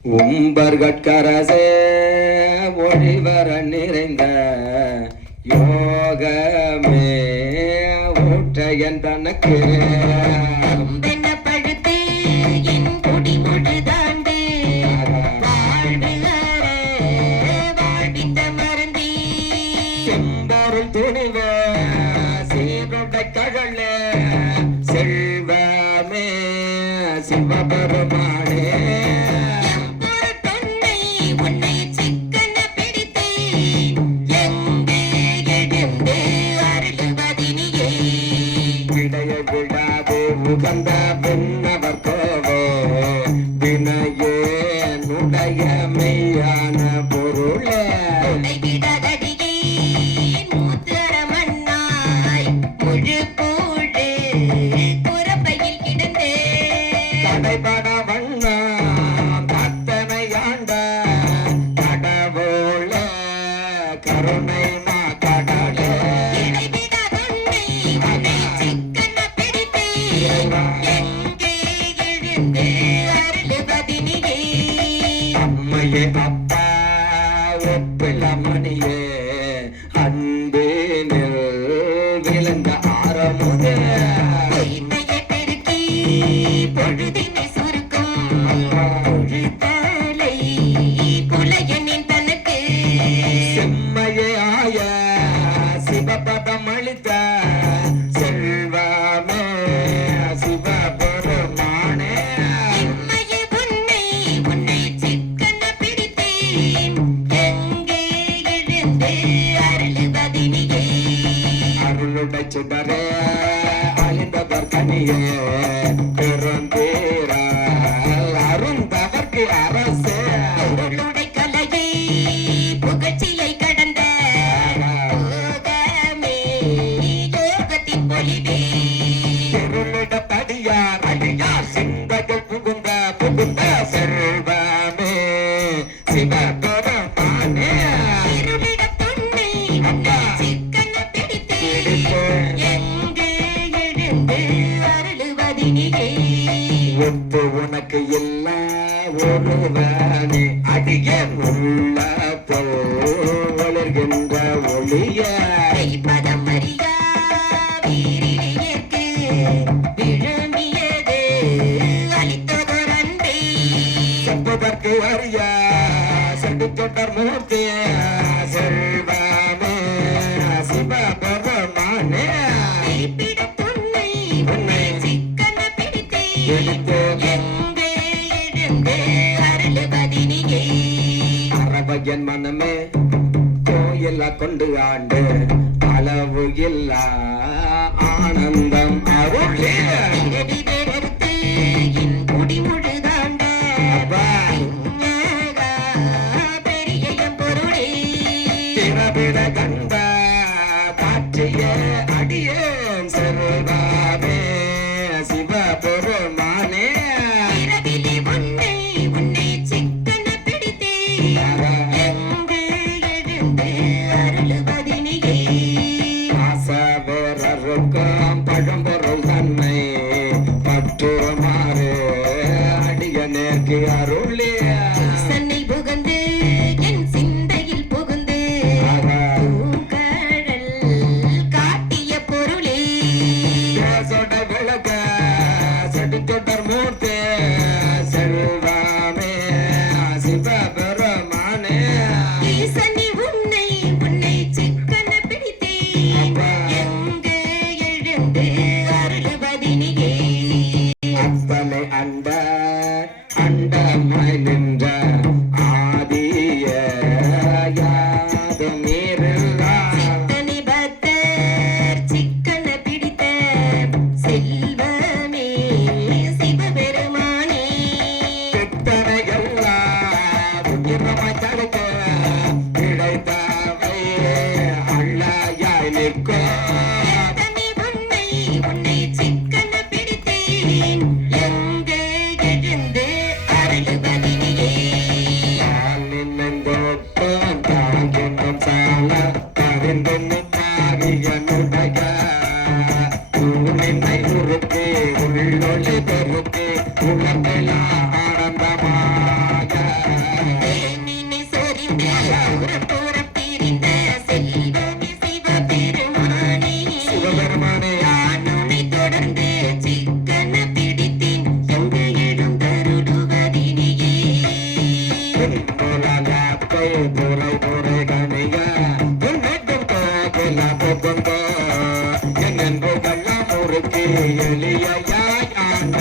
உம்பர்கட்கரசே ஒளிவர நிறைந்த யோகமே ஊற்றையன் தனக்கு துணிவே சீருடை கழலே செல்வமே சிவபெருமானே விடைய விடாது உகந்த பின்னவர் கோவே வினையே நுடைய மெய்யான பொருளே கடைபட வண்ணா கத்தனை ஆண்ட கடவுள கருணை மா கடலே அம்மையே அப்பா ஒப்பில மணியே அன்பேனில் விளங்க ஆரமுதே பொழுதினை சுருக்கும் பொழுதலை புலையனின் தனக்கு செம்மையே ஆய சிவபதம் அளித்த செல்வமே சிவபெருமானே எம்மைய உன்னை சிக்கன பிடித்தேன் எங்கே எழுந்து அருளுவதினியே அருளுடை சுடரே அழிந்தவர் கனியே பெருந்தேர அருந்தவர்க்கு அரசே பொருளுடை கலையை புகழ்ச்சியை கடந்த யோகமே யோகத்தின் பொலிவே பொருளிட படியார் அடியார் சிந்தைகள் புகுந்த செல்வமே சிவபெருமானே இருளிடத் துன்னை உன்னை சிக்கன பிடித்தேன் எங்கே எழுந்து அருளுவதினியே ஒப்பு உனக்கு எல்லா ஒருவனே அடிய உள்ள வளர்கின்ற ஒளிய பதம் அறியா வீரிலேற்கு விழுமியது அளித்ததோர் அன்பை செப்பதற்கு அறிய சென்று தொடர் மூர்த்தி செல்வமே சிவபெருமானே கைப்பிடத் துன்னை உன்னை சிக்கன பிடித்தேன் எங்கே எழுந்து அருளுவதினியே அரவையன் மனமே கோயிலா கொண்டு ஆண்டு அளவு இல்லா ஆனந்தம் அருளே பிறவிபெறத்து என் குடிமுழுதாண்ட பெரிய பொருளே திறவிட கண்ட காட்சிய அடியேன் செல்வாமே சிவபெருமானே இரவிலே உன்னை சிக்கன பிடித்தேன் எங்கே எழுந்து அருளுவதினியே ஆசவேரருக்கும் பழம்பொருள் தன்னை பற்றுமாறு அடியனேற்கு அருளே சன்னை புகுந்து என் சிந்தையில் புகுந்து பூங்கழல் காட்டிய பொருளே சொட விளக்க செடி தொடர் மூர்த்தி செல்வாமே சிவபெருமானே ஈசனி உன்னை சிக்கன பிடித்தேன் எங்கே எழுந்து அருளுவதினியே அப்பனை அண்ட அண்டமாய் நின்ற ஆதிய யாதும் மீறில்லா சித்தனை பக்தர் சிக்கன பிடித்த செல்வமே சிவபெருமானே பித்தனை எல்லாம் உயிரமாய் தடுக்க கிடைத்தவை அள்ளாயாய் நிற்கும் உன்னை சிக்கன பிடித்தேன் எங்கே எழுந்து அருளுவதினியே உள்ளொளி பெருக்கு உலகெல்லாம் ஆனந்தமாக எளியாய் ஆண்ட